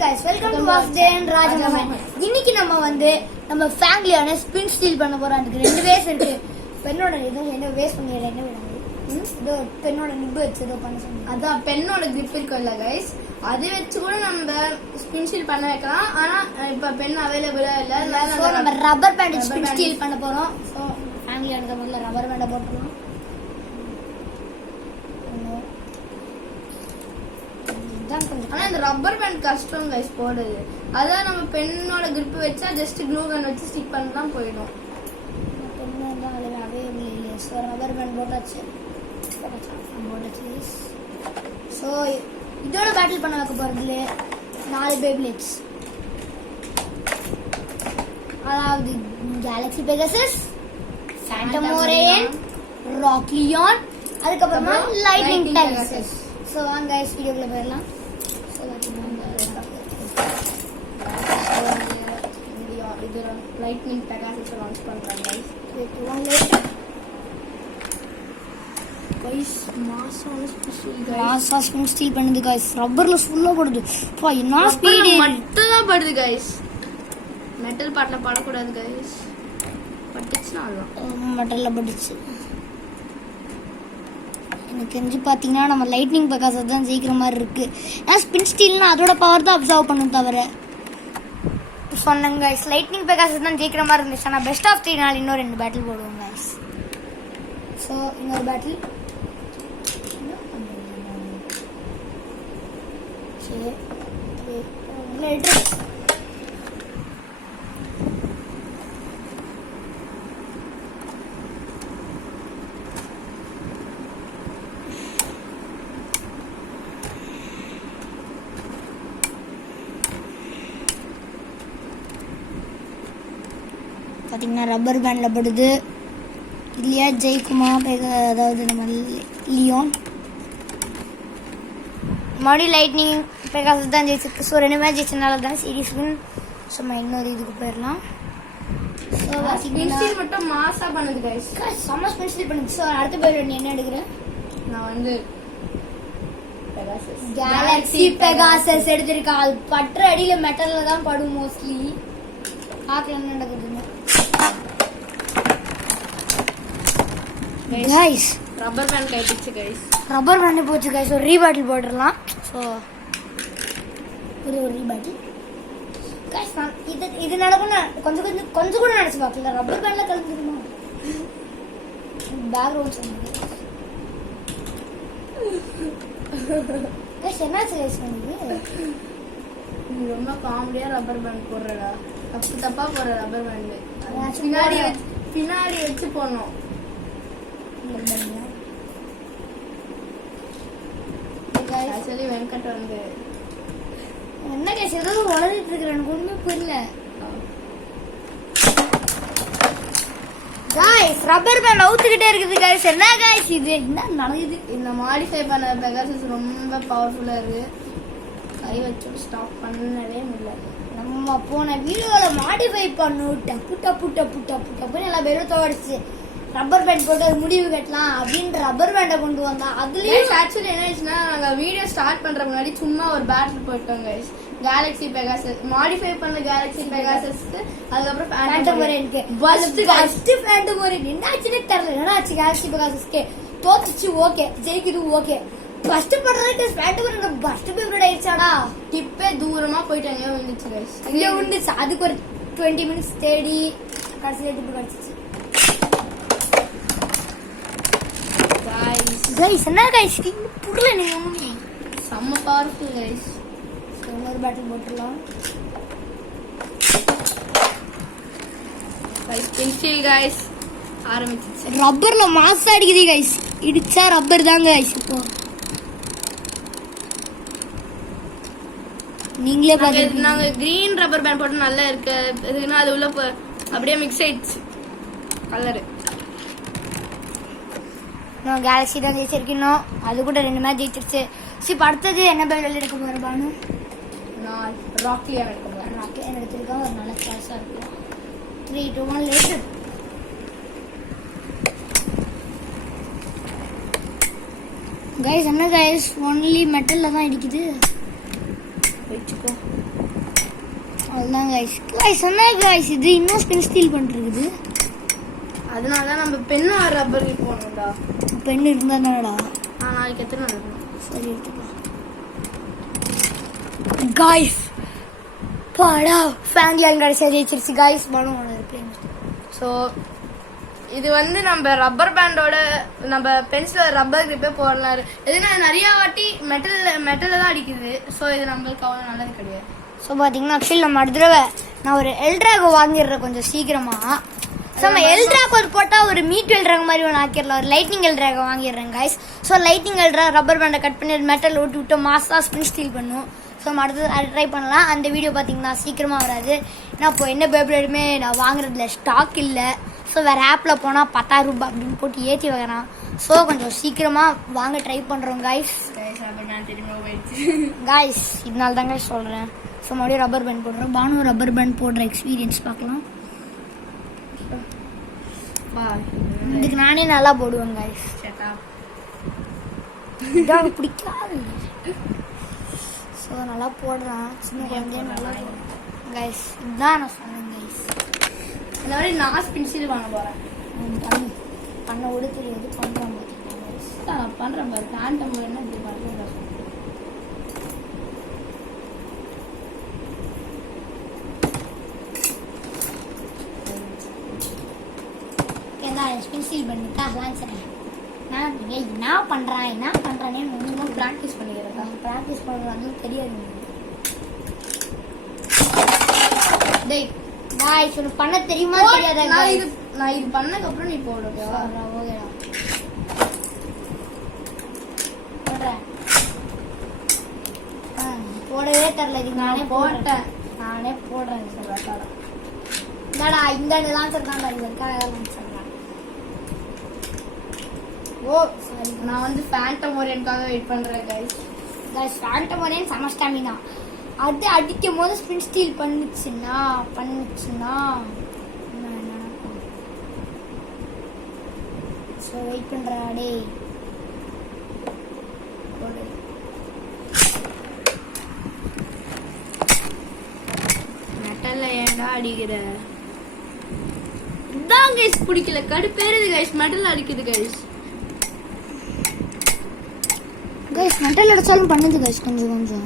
guys, welcome to Vasudhan Rajamohan. இன்னைக்கு நம்ம நம்ம ஃபேமிலியான ஸ்பின் ஸ்டீல் பண்ண போறோம். அதுக்கு ரெண்டு வேஸ் இருக்கு. பெண்ணோட என்ன வேஸ் பண்ணிடுற என்ன வேணும்? இதோ பெண்ணோட நிப்பு வச்சு ஏதோ பண்ண சொன்னீங்க. அதான் பெண்ணோட கிரிப் இருக்குல்ல கைஸ், அது வச்சு கூட நம்ம ஸ்பின் ஸ்டீல் பண்ண வைக்கலாம். ஆனா இப்ப பென் அவைலபிளா இல்ல. நம்ம ரப்பர் பேண்ட் ஸ்பின் ஸ்டீல் பண்ண போறோம். சோ ஃபேமிலியான முதல்ல ரப்பர் பேண்ட போட்டுறோம். ஆனா இந்த ரப்பர் பேண்ட் கஷ்டம் கைஸ் போடுறது. அதான் நம்ம பெண்ணோட கிரிப் வச்சா ஜஸ்ட் க்ளூ கன் வச்சு ஸ்டிக் பண்ணா போயிடும். பெண்ணு தான் அதுல அவைலபிள் இல்ல. சோ ரப்பர் பேண்ட் போட்டாச்சு. சோ இதோட பேட்டில் பண்ண வைக்க போறதுல 4 பேப்ளேட்ஸ். அதாவது கேலக்ஸி பெகாசஸ், ஃபேண்டமோரேயன், ராக் லியான், அதுக்கப்புறமா லைட்னிங் பெகாசஸ். சோ வாங்க गाइस வீடியோக்குள்ள போயிடலாம். சோ இது லைட்னிங் பெகாசஸ் லான்ச் பண்றாங்க गाइस. गाइस மாசா ஸ்பின் ஸ்டீல் பண்ணுது गाइस. ரப்பர்ல ஃபுல்லா படுது. பா என்ன ஸ்பீடு மட்டும் தான் படுது गाइस. மெட்டல் பார்ட்ல படக்கூடாது गाइस. பட்டுச்சுனா அவ்வளவுதான். மெட்டல்ல படுச்சு. எனக்கு தெரிஞ்சு பார்த்தீங்கன்னா நம்ம லைட்னிங் பெகாசஸ் தான் ஜெயிக்கிற மாதிரி இருக்கு. ஏன்னா ஸ்பின் ஸ்டீல்னா அதோட பவர் தான் அப்சர்வ் பண்ணும் தவிர சொன்னேங்க கைஸ். லைட்னிங் பெகாசஸ் தான் ஜெயிக்கிற மாதிரி இருந்துச்சு. ஆனால் பெஸ்ட் ஆஃப் 3 நாள் இன்னும் 2 பேட்டில் போடுவோம் கைஸ். ஸோ இன்னொரு பேட்டில் சரி பார்த்தீங்கன்னா ரப்பர் பேண்டில் படுது. இல்லையா ஜெயிக்குமா அதாவது நம்ம லியோன் மறுபடியும் லைட்னிங் பெகாசஸ் தான் ஜெயிச்சிருக்கு. ஸோ 2 மேட்ச் ஜெயிச்சனால தான் சீரிஸ் வின். ஸோ நம்ம இன்னொரு இதுக்கு போயிடலாம். ஸோ ஸ்பின் மட்டும் மாசா பண்ணுது गाइस. செம்ம ஸ்பின் ஸ்டீல் பண்ணுது. ஸோ அடுத்த பேர் நீ என்ன எடுக்கிற? நான் கேலக்ஸி பெகாசஸ் எடுத்திருக்கா. அது பற்ற அடியில மெட்டல்ல தான் படும் மோஸ்ட்லி. பார்க்கலாம் என்ன நடக்குதுன்னு. गाइस ரப்பர் பேண்ட் கைட்டிச்சு गाइस. ரப்பர் பேண்ட் போச்சு गाइस. ஒரு ரீபாட்டில் போட்டுறலாம். ஸோ ஒரு ரீபாட்டில் गाइस. இது நடக்கும்னு கொஞ்சம் கூட நினைச்சு பார்க்கல. ரப்பர் பேண்ட்ல கலந்துருமா பேக்ரவுண்ட் சொன்னது गाइस. என்னாச்சு गाइस பண்ணுது? நீ ரொம்ப காமெடியா ரப்பர் பேண்ட் போடுறடா. தப்பா போடுற ரப்பர் பேண்ட். பின்னாடி வச்சு போடணும். ஆக்சுவலி வெங்கட் என்ன கேஸ் ஏதோ உளறிட்டு இருக்கிற எனக்கு ஒண்ணுமே புரியல. गाइस ரப்பர் பேண்ட் அவுத்துக்கிட்டே இருக்குது गाइस. என்ன गाइस இது என்ன நடக்குது? இந்த மாடிஃபை பண்ண பெகாசஸ் ரொம்ப பவர்ஃபுல்லா இருக்கு. கை வச்சு ஸ்டாப் பண்ணவே முடியல. நம்ம போன வீடியோல மாடிஃபை பண்ணோம். டப்பு டப்பு டப்பு டப்பு டப்புன்னு எல்லாம் வெறும் தோடிச்சு. ரப்பர் பேண்ட் போட்டு அது முடிவு கட்டலாம் அப்படின்னு ரப்பர் பேண்டை கொண்டு வந்தா அதுலயும் ஆக்சுவலி என்ன ஆச்சுன்னா நாங்க வீடியோ ஸ்டார்ட் பண்ற முன்னாடி சும்மா ஒரு பேட்டில் போயிட்டோம் गाइस. கேலக்ஸி பெகாசஸ் மாடிஃபை பண்ண கேலக்ஸி பெகாசஸ்க்கு அதுக்கப்புறம் ஃபேண்டமோரேனுக்கு ஃபர்ஸ்ட் ஃபேண்டமோரேன் என்னாச்சுன்னு தெரியல. என்னாச்சு கேலக்ஸி பெகாசஸ்க்கு தோத்துச்சு. ஓகே ஜெயிக்குது. ஓகே ஃபர்ஸ்ட் பண்றதுக்கு ஃபேண்டமோரேன் ஃபர்ஸ்ட் ஃபேவரட் ஆயிடுச்சாடா. டிப்பே தூரமா போயிட்டு அங்கே வந்துச்சு गाइस. இங்க வந்துச்சு. அதுக்கு ஒரு 20 மினிட்ஸ் தேடி கடைசியில டிப்பு கிடைச்சிச்சு गाइस. என்ன गाइस புரியல நீங்க ஒண்ணுமே. செம்ம பவர்ஃபுல் गाइस. இன்னொரு பேட்டில் போட்டுடலாம். பென்சில் गाइस ஆரம்பிச்சிச்சு. ரப்பர்ல மாசா அடிக்குது गाइस. இடிச்சா ரப்பர் தான் गाइस. இப்போ நீங்களே பாருங்க. நாங்க கிரீன் ரப்பர் பேண்ட் போட்டு நல்லா இருக்கு. இதுனா அது உள்ள அப்படியே மிக்ஸ் ஆயிடுச்சு கலர். நான் கேலக்ஸி தான் ஜெயிச்சிருக்கணும். அது கூட 2 மேட்ச் ஜெயிச்சிருச்சு. இப்போ அடுத்தது என்ன பேட்டில் எடுக்க போற பானு? நான் ராக் லியான் எடுக்க போறேன். ராக் லியான் எடுத்திருக்கேன். ஒரு நல்ல சாய்ஸா இருக்கு. 3 2 1 லேட்டர். गाइस என்ன गाइस ஒன்லி மெட்டல்ல தான் இடிக்குது. வச்சுக்கோ. அதுதான் கைஸ். கைஸ் என்ன கைஸ் இது இன்னும் ஸ்பின் ஸ்டீல் பண்ணிருக்குது. அதனால தான் நம்ம பென்னு ரப்பர் போடணும்டா. பென் இருந்தா என்னடா? நாளைக்கு எத்தனை நாள் இருக்கும்? சரி எடுத்துக்கலாம். கைஸ் பாடா ஃபேமிலி கடைசியா ஜெயிச்சிருச்சு கைஸ். மனு பிளேன். ஸோ இது வந்து நம்ம ரப்பர் பேண்டோட நம்ம பென்சில் ரப்பர் கிரிப்பே போடலாம். எதுனா நிறைய வாட்டி மெட்டலில் தான் அடிக்குது. ஸோ இது நம்மளுக்கு அவ்வளோ நல்லது கிடையாது. ஸோ பார்த்தீங்கன்னா ஆக்சுவலி நம்ம அடுத்த தடவை நான் ஒரு எல்ட்ராகோ வாங்கிடுறேன் கொஞ்சம் சீக்கிரமா. ஸோ நம்ம எல்ட்ராகோ போட்டால் ஒரு மீட் எல்ட்ராகோ மாதிரி ஒன்று ஆக்கிடலாம். ஒரு லைட்னிங் எல்ட்ராகோ வாங்கிடுறேன் கைஸ். ஸோ லைட்னிங் எல்ட்ரா ரப்பர் பேண்டை கட் பண்ணி மெட்டல் ஓட்டி விட்டு மாசாக ஸ்பின் ஸ்டீல் பண்ணும். ஸோ நம்ம அடுத்தது அதை ட்ரை பண்ணலாம். அந்த வீடியோ பார்த்தீங்கன்னா சீக்கிரமாக வராது. ஏன்னா இப்போ என்ன பேப்ளேடுமே நான் வாங்குறதுல ஸ்டாக் இல்லை. ஸோ வேறு ஆப்பில் போனால் 10,000 ரூபாய் அப்படின்னு போட்டு ஏற்றி வைக்கிறான். ஸோ கொஞ்சம் சீக்கிரமாக வாங்க ட்ரை பண்ணுறோம் கைஸ். கைஸ் இதனால தாங்க சொல்கிறேன். ஸோ மறுபடியும் ரப்பர் பேண்ட் போடுறோம். பானு ரப்பர் பேண்ட் போடுற எக்ஸ்பீரியன்ஸ் பார்க்கலாம். இதுக்கு நானே நல்லா போடுவேன் கைஸ். இதான் பிடிக்காது. ஸோ நல்லா போடுறேன். சின்ன குழந்தைய நல்லா போடுறேன் கைஸ். இதுதான் நான் சொன்னேன் கைஸ். இந்த மாதிரி நான் ஸ்பின்சில் வாங்க போகிறேன். பண்ண விட தெரியாது பண்ணுறேன். நான் பண்ணுறேன் பாரு. ஹேண்ட் டம்பர் என்ன இப்படி பண்ணுறேன். ஸ்பின்சீல் பண்ணிட்டா லான்சர் நான் என்ன பண்ணுறேனே ஒன்றும் ப்ராக்டிஸ் பண்ணிக்கிறதா. ப்ராக்டிஸ் பண்ணுறது தெரியாது. டேய் நான் சொல்லு பண்ண தெரியுமா தெரியாதா? நான் இது பண்ணதுக்கப்புறம் நீ போடு. ஓகேவா? ஓகேடா போடுறேன். போடவே தெரில. இது நானே போடுறேன். என்னடா இந்த லான்சர் தான் லான்சர். ஓ சாரி. நான் வந்து ஃபேண்டம் ஓரியன்ட்காக வெயிட் பண்றேன் கைஸ். ஃபேண்டம் ஓரியன்ட் செம ஸ்டாமினா. அது அடிக்கும் போது ஸ்பின் ஸ்டீல் பண்ணுச்சுன்னா ஸோ வெயிட் பண்றா டே. மெட்டல்ல ஏன்டா அடிக்கிற? இதான் கைஸ் பிடிக்கல. கடுப்பேறுது கைஸ். மெட்டல் அடிக்குது கைஸ். மெட்டல் அடிச்சாலும் பண்ணுது கைஸ் கொஞ்சம்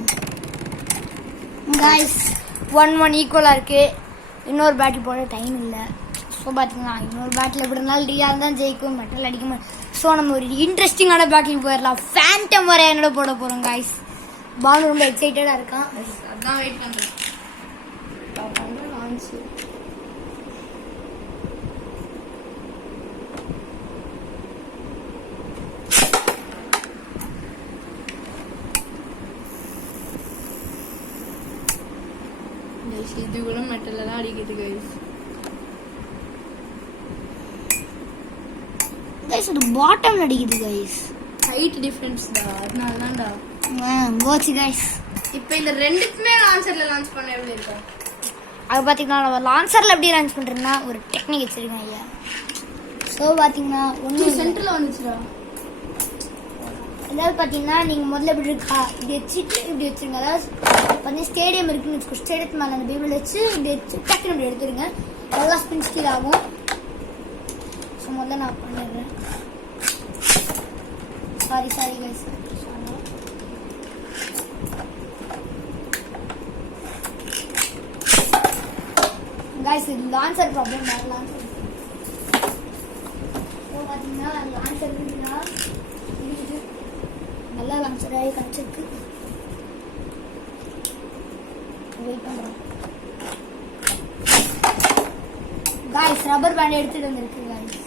கைஸ். 1-1 ஈக்குவலாக இருக்கு. இன்னொரு பேட்டில் போட டைம் இல்லை. ஸோ பார்த்தீங்கன்னா இன்னொரு பேட்டில் எப்படி இருந்தாலும் ரியால் தான் ஜெயிக்கும். மெட்டல் அடிக்கும். ஸோ நம்ம ஒரு இன்ட்ரெஸ்டிங்கான பேட்டில் போயிடலாம். ஃபேண்டம் வர என்னோட போட போகிறோம் கைஸ். பானு ரொம்ப எக்ஸைட்டடாக இருக்கான். அதான் வெயிட் பண்ணுறேன். இது கூட மெட்டல்ல தான் அடிக்குது கைஸ். அது பாட்டம்ல அடிக்குது கைஸ். ஹைட் டிஃபரன்ஸ் தான். அதனால தான்டா. போச்சு கைஸ். இப்போ இந்த ரெண்டுக்குமே லான்ச்சர்ல லான்ச் பண்ண எப்படி இருக்கும்? அது பார்த்தீங்கன்னா நம்ம லான்ச்சர்ல எப்படி லான்ச் பண்றோம்னா ஒரு டெக்னிக் வச்சிருக்கேன் ஐயா. ஸோ பார்த்தீங்கன்னா ஒன்று சென்டர்ல வந்துச்சுடா. அதாவது பார்த்தீங்கன்னா நீங்கள் முதல்ல இப்படி இருக்கா இப்படி வச்சுட்டு இப்படி வச்சுருங்க. அதாவது பார்த்தீங்கன்னா ஸ்டேடியம் இருக்குன்னு வச்சுக்கோ. ஸ்டேடியத்து மேலே அந்த பேபிள் வச்சு இப்படி வச்சு டக்குன்னு இப்படி எடுத்துருங்க. நல்லா ஸ்பின் ஸ்டீல் ஆகும். ஸோ முதல்ல நான் பண்ணிடுறேன். Sorry guys. கைஸ் இது லான்சர் ப்ராப்ளம். லான்சர் ஸோ பார்த்தீங்கன்னா லான்சர் இருக்குன்னா இது நல்லா லான்சர் ஆகி கிடச்சிருக்கு. வெயிட் பண்ணுறோம் கைஸ். ரப்பர் பேண்ட் எடுத்துட்டு வந்துருக்கு கைஸ்.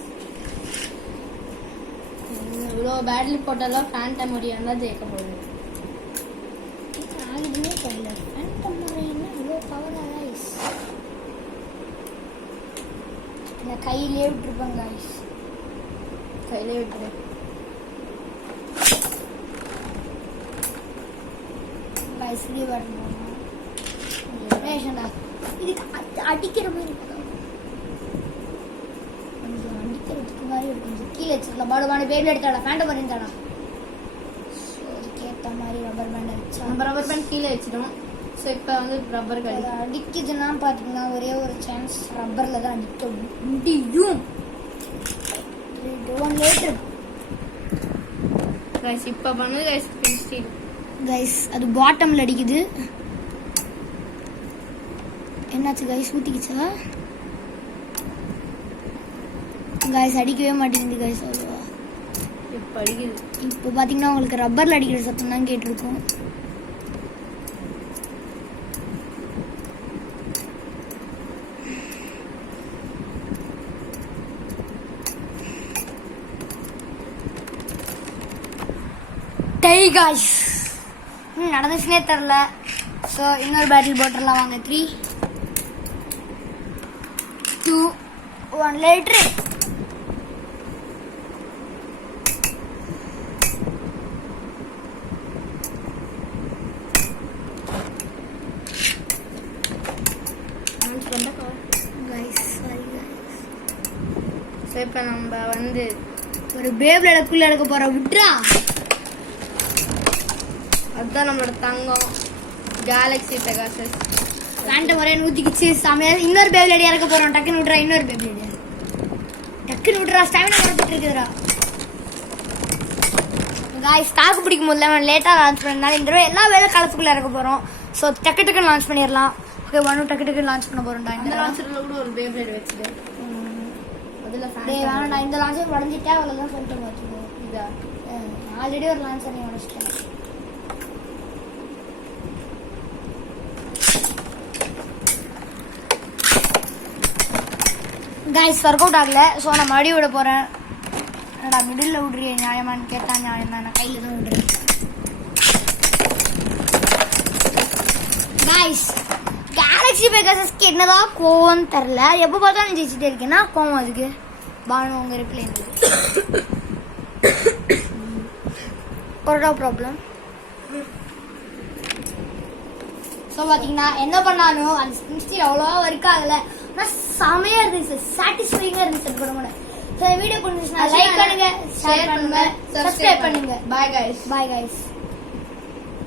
இவ்வளோ பேட்டில் போட்டாலும் ஃபேண்டம் ஓரியன்ட் தான் ஜெயிக்க போகுது. ஆகுதுன்னே தெரியல. ஃபேண்டம் ஓரியன்ட்னா இவ்வளோ பவரா கைஸ். நான் கையிலே விட்டுருப்பேன் கைஸ். கையிலே விட்டுரு கைஸ். இப்படி வரணும். இதுக்கு அடிக்கிற மாதிரி கொஞ்சம் அடிக்கிறதுக்கு மாதிரி கொஞ்சம் கீழே வச்சுக்கலாம். பாடுவான பேபிள் எடுத்தாடா. ஃபேண்டம் ஓரியன்ட் தாடா. அதுக்கேற்ற மாதிரி ரப்பர் பேண்ட் வச்சா நம்ம ரப்பர் பேண்ட் கீழே வச்சிடும். ஸோ இப்போ வந்து ரப்பர் கடி அது அடிக்குதுன்னா பார்த்தீங்கன்னா ஒரே ஒரு சான்ஸ் ரப்பரில் தான் அடிக்க முடியும். ஒன் லேட்டர் கைஸ் இப்போ பண்ணது கைஸ் பென் ஸ்டீல். கைஸ் அது பாட்டமில் அடிக்குது. என்னாச்சு கைஸ், ஊட்டிக்குச்சா? கைஸ் அடிக்கவே மாட்டேங்குது கைஸ். அவ்வளோவா இப்போ அடிக்குது. இப்போ பார்த்தீங்கன்னா உங்களுக்கு ரப்பரில் அடிக்கிற சத்தம் தான் கேட்டிருக்கும். டை காய்ஸ் நடந்துச்சுனே தெரில. ஸோ இன்னொரு பேட்டில் போட்டுடலாம் வாங்க. 3 2 1 லேட்ரு. ஸோ இப்போ நம்ம வந்து ஒரு பேப்லேடுக்குள்ளே எடுக்க போகிற விட்ரா. அதுதான் நம்மளோட தங்கம் கேலக்ஸி பெகாசஸ். ஃபேண்டம் ஒரே ஊற்றிக்கிச்சு செமையாக. இன்னொரு பேப்லேடு இறக்க போகிறோம். டக்குன்னு விட்றா. இன்னொரு பேப்லேடு டக்குன்னு விட்றா. ஸ்டாமினா குறைச்சிட்டு இருக்குதுடா. காய்ஸ் ஸ்டாக் பிடிக்கும் போது அவன் லேட்டாக லான்ச் பண்ணதுனால இந்த தடவை எல்லா வேலை காலத்துக்குள்ளே இறக்க போகிறோம். ஸோ டக்கு டக்குன்னு லான்ச் பண்ணிடலாம். ஓகே ஒன்றும் டக்கு டக்குன்னு லான்ச் பண்ண போகிறோம்டா. இந்த லான்ச்சரில் கூட ஒரு பேப்லேட் வச்சுது. அதில் வேணாம்டா, இந்த லான்ச்சர் உடஞ்சிட்டா அவ்வளோதான் சொல்லிட்டு பார்த்துக்கோ. இதா ஆல்ரெடி ஒரு லான்ச்சர் உடச்சிட்டேன். கைஸ் ஒர்க் அவுட் ஆகல. ஸோ நான் மறுபடியும் விட போகிறேன். என்னடா மிடில் விட்றிய நியாயமானு கேட்டால் நியாயம் தான். நான் கையில் தான் விடுறேன். கைஸ் கேலக்ஸி பெகாசஸ்க்கு என்னதான் கோவம்னு தெரில. எப்போ பார்த்தாலும் ஜெயிச்சுட்டே இருக்கேன்னா கோவம். அதுக்கு பானு உங்கள் ரிப்ளை ஒரு ப்ராப்ளம். ஸோ பார்த்தீங்கன்னா என்ன பண்ணாலும் அந்த ஸ்கின் அவ்வளோவா ஒர்க் ஆகலை. ஆனால் செமையாக இருந்துச்சு, சாட்டிஸ்ஃபைங்காக இருந்துச்சு. அது கூட ஸோ வீடியோ பிடிச்சிச்சுன்னா லைக் பண்ணுங்க, ஷேர் பண்ணுங்க, சப்ஸ்கிரைப் பண்ணுங்க. Bye guys. Bye guys.